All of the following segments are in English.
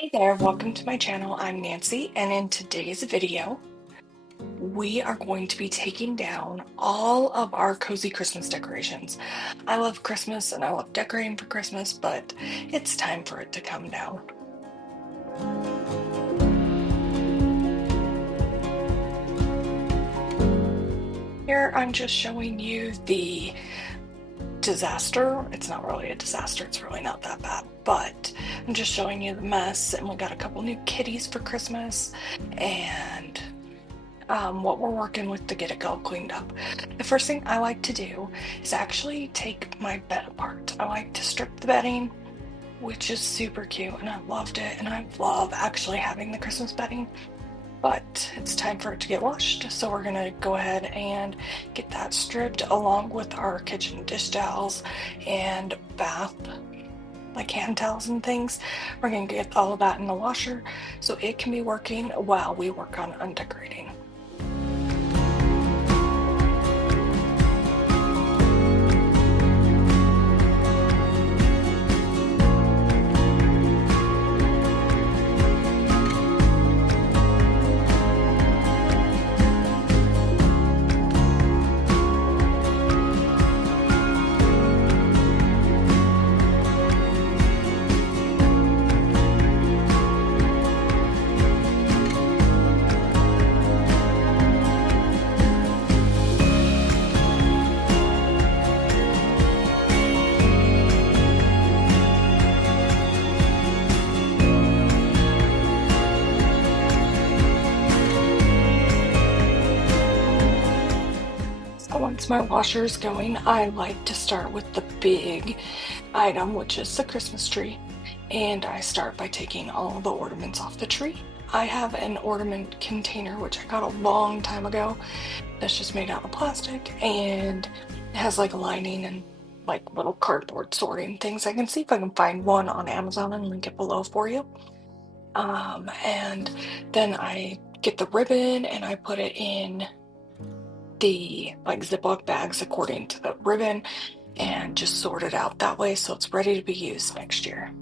Hey there, welcome to my channel. I'm Nancy, and in today's video, we are going to be taking down all of our cozy Christmas decorations. I love Christmas and I love decorating for Christmas, but it's time for it to come down. Here, I'm just showing you the disaster. It's not really a disaster, it's really not that bad, but I'm just showing you the mess. And we got a couple new kitties for Christmas, and what we're working with to get it all cleaned up. The first thing I like to do is actually take my bed apart. I like to strip the bedding, which is super cute, and I loved it, and I love actually having the Christmas bedding, but it's time for it to get washed. So we're gonna go ahead and get that stripped along with our kitchen dish towels and bath like hand towels and things. We're gonna get all of that in the washer so it can be working while we work on undecorating. Once my washer is going, I like to start with the big item, which is the Christmas tree. And I start by taking all the ornaments off the tree. I have an ornament container, which I got a long time ago, that's just made out of plastic, and it has like a lining and like little cardboard sorting things. I can see if I can find one on Amazon and link it below for you. And then I get the ribbon and I put it in the like Ziploc bags according to the ribbon and just sort it out that way so it's ready to be used next year.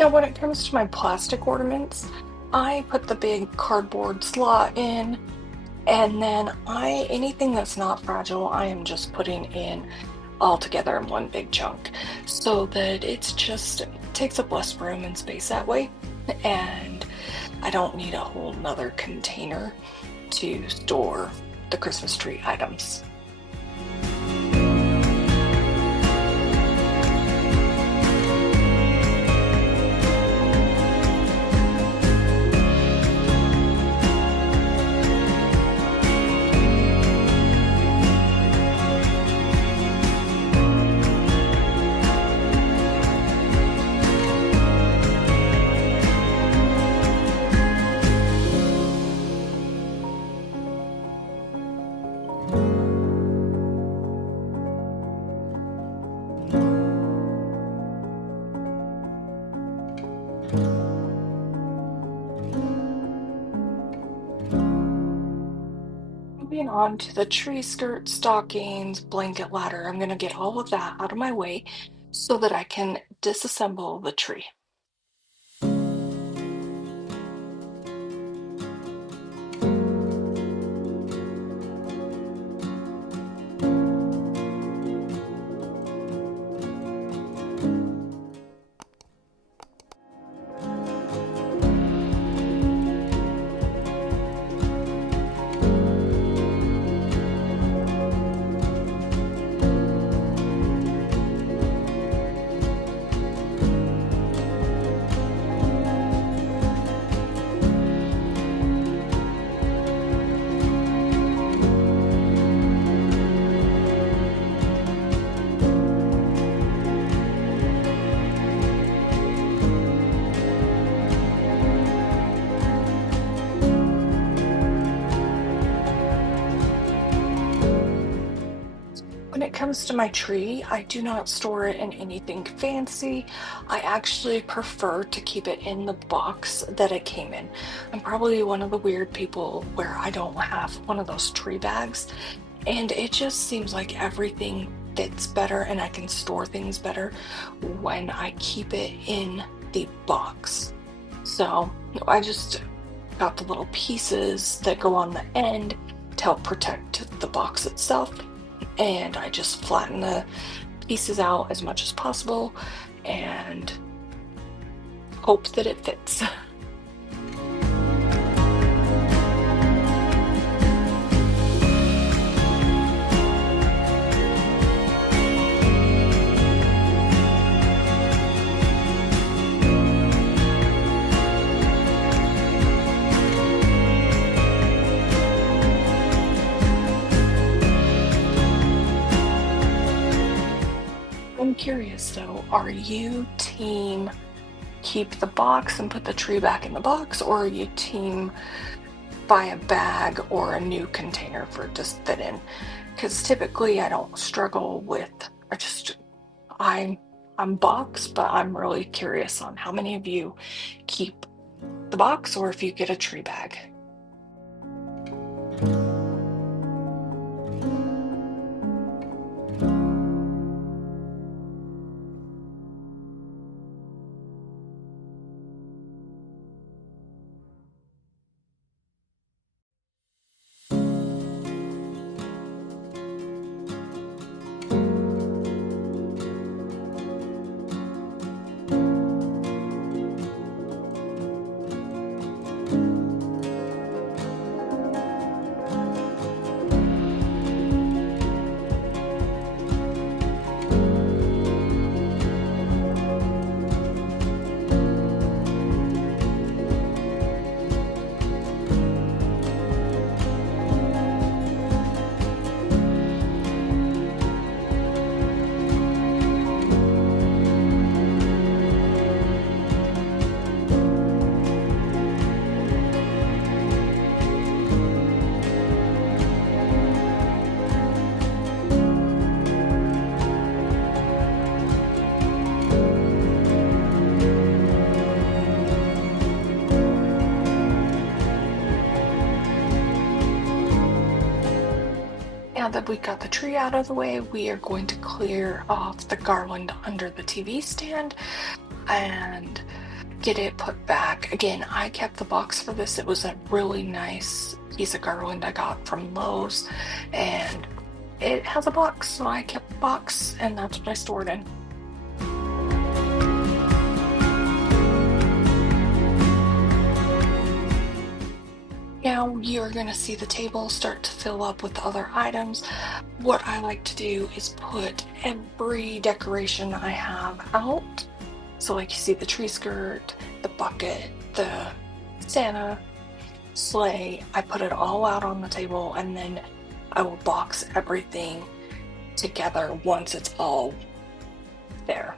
Now, when it comes to my plastic ornaments, I put the big cardboard slot in, and then anything that's not fragile, I am just putting in all together in one big chunk so that it takes up less room and space that way, and I don't need a whole nother container to store the Christmas tree items. Moving on to the tree skirt, stockings, blanket ladder. I'm going to get all of that out of my way so that I can disassemble the tree. When it comes to my tree, I do not store it in anything fancy. I actually prefer to keep it in the box that it came in. I'm probably one of the weird people where I don't have one of those tree bags, and it just seems like everything fits better and I can store things better when I keep it in the box. So I just got the little pieces that go on the end to help protect the box itself, and I just flatten the pieces out as much as possible and hope that it fits. I'm curious though, are you team keep the box and put the tree back in the box, or are you team buy a bag or a new container for it to fit in? Because typically I don't struggle with, I just, I'm, I'm box, but I'm really curious on how many of you keep the box or if you get a tree bag. Now that we got the tree out of the way, we are going to clear off the garland under the TV stand and get it put back. Again, I kept the box for this. It was a really nice piece of garland I got from Lowe's, and it has a box, so I kept the box, and that's what I stored in. Now you're going to see the table start to fill up with other items. What I like to do is put every decoration I have out. So like you see the tree skirt, the bucket, the Santa sleigh, I put it all out on the table, and then I will box everything together once it's all there.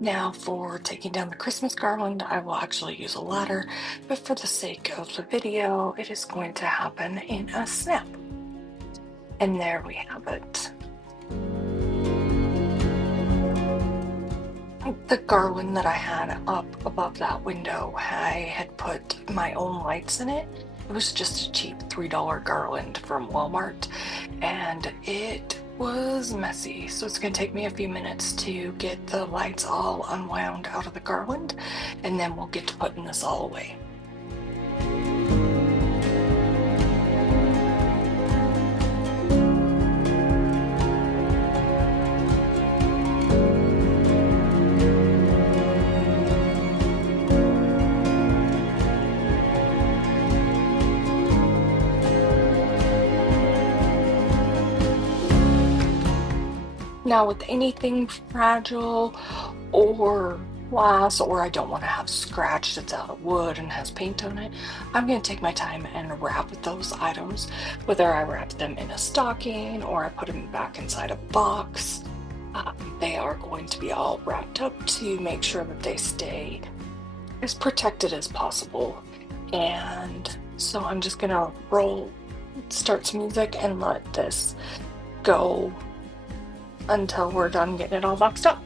Now for taking down the Christmas garland, I will actually use a ladder, but for the sake of the video, it is going to happen in a snap. And there we have it. The garland that I had up above that window, I had put my own lights in it. It was just a cheap $3 garland from Walmart, and it was messy. So it's going to take me a few minutes to get the lights all unwound out of the garland, and then we'll get to putting this all away. Now with anything fragile or glass, or I don't want to have scratched, it's out of wood and has paint on it, I'm going to take my time and wrap those items, whether I wrap them in a stocking or I put them back inside a box. They are going to be all wrapped up to make sure that they stay as protected as possible. And so I'm just going to start some music and let this go until we're done getting it all boxed up.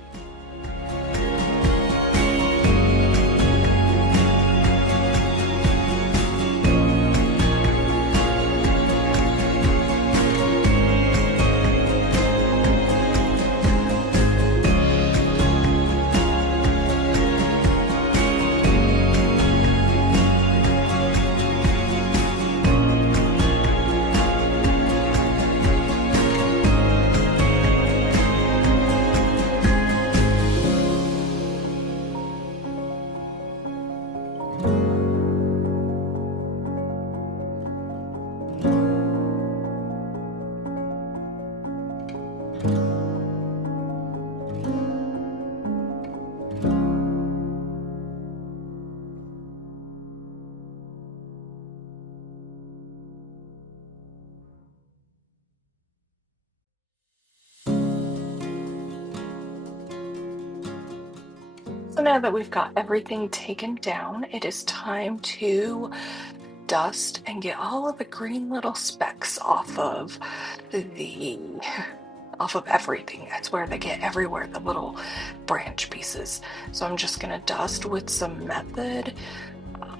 So now that we've got everything taken down, it is time to dust and get all of the green little specks off of everything. That's where they get everywhere, the little branch pieces. So I'm just gonna dust with some Method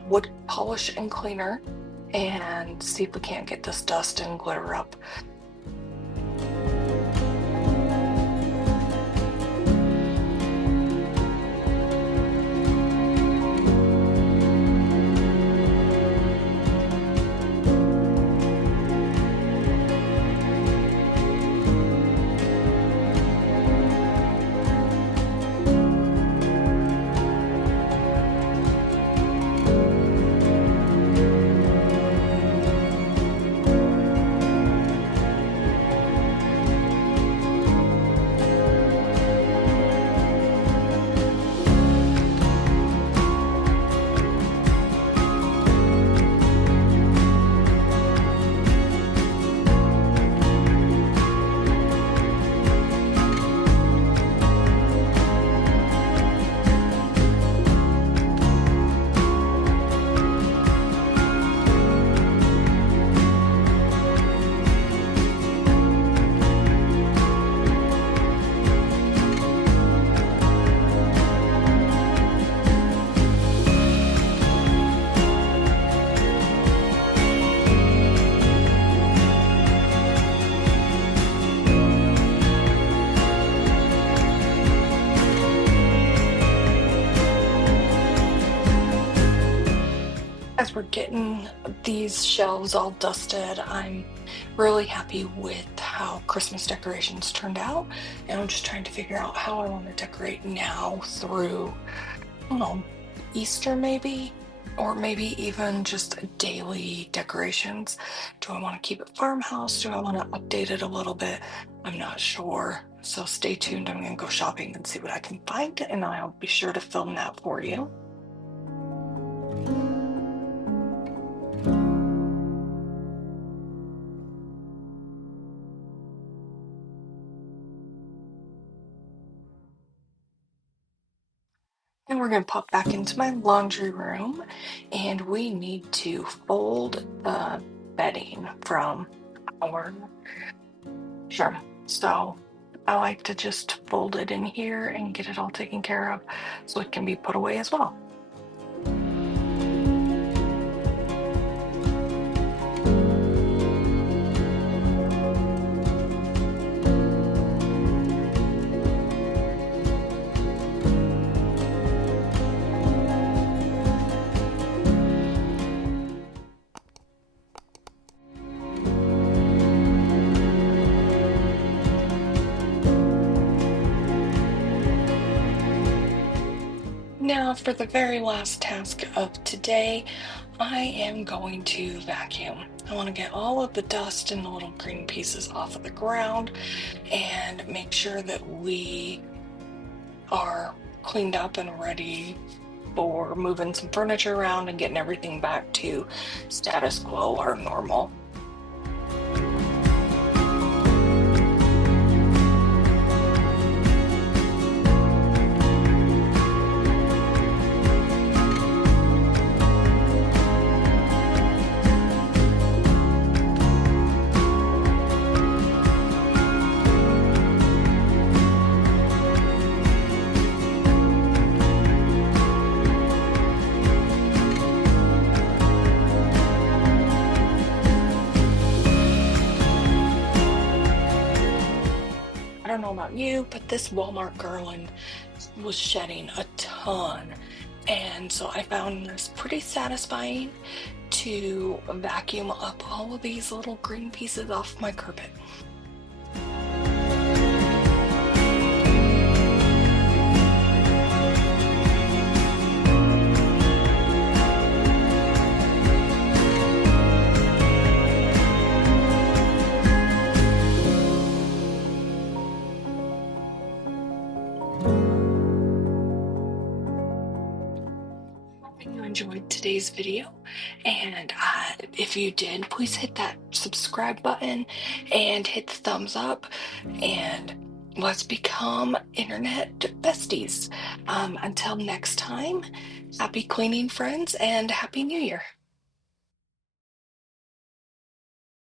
wood polish and cleaner and see if we can't get this dust and glitter up. As we're getting these shelves all dusted, I'm really happy with how Christmas decorations turned out, and I'm just trying to figure out how I want to decorate now through, I don't know, Easter maybe. or maybe even just daily decorations. Do I want to keep it farmhouse? Do I want to update it a little bit? I'm not sure. So stay tuned. I'm going to go shopping and see what I can find, and I'll be sure to film that for you. And we're going to pop back into my laundry room, and we need to fold the bedding from our bedroom. So I like to just fold it in here and get it all taken care of so it can be put away as well. Now, for the very last task of today, I am going to vacuum. I want to get all of the dust and the little green pieces off of the ground and make sure that we are cleaned up and ready for moving some furniture around and getting everything back to status quo or normal. I don't know about you, but this Walmart garland was shedding a ton. And so I found this pretty satisfying to vacuum up all of these little green pieces off my carpet. You enjoyed today's video, and if you did, please hit that subscribe button and hit the thumbs up, and let's become internet besties. Until next time, happy cleaning, friends, and happy new year.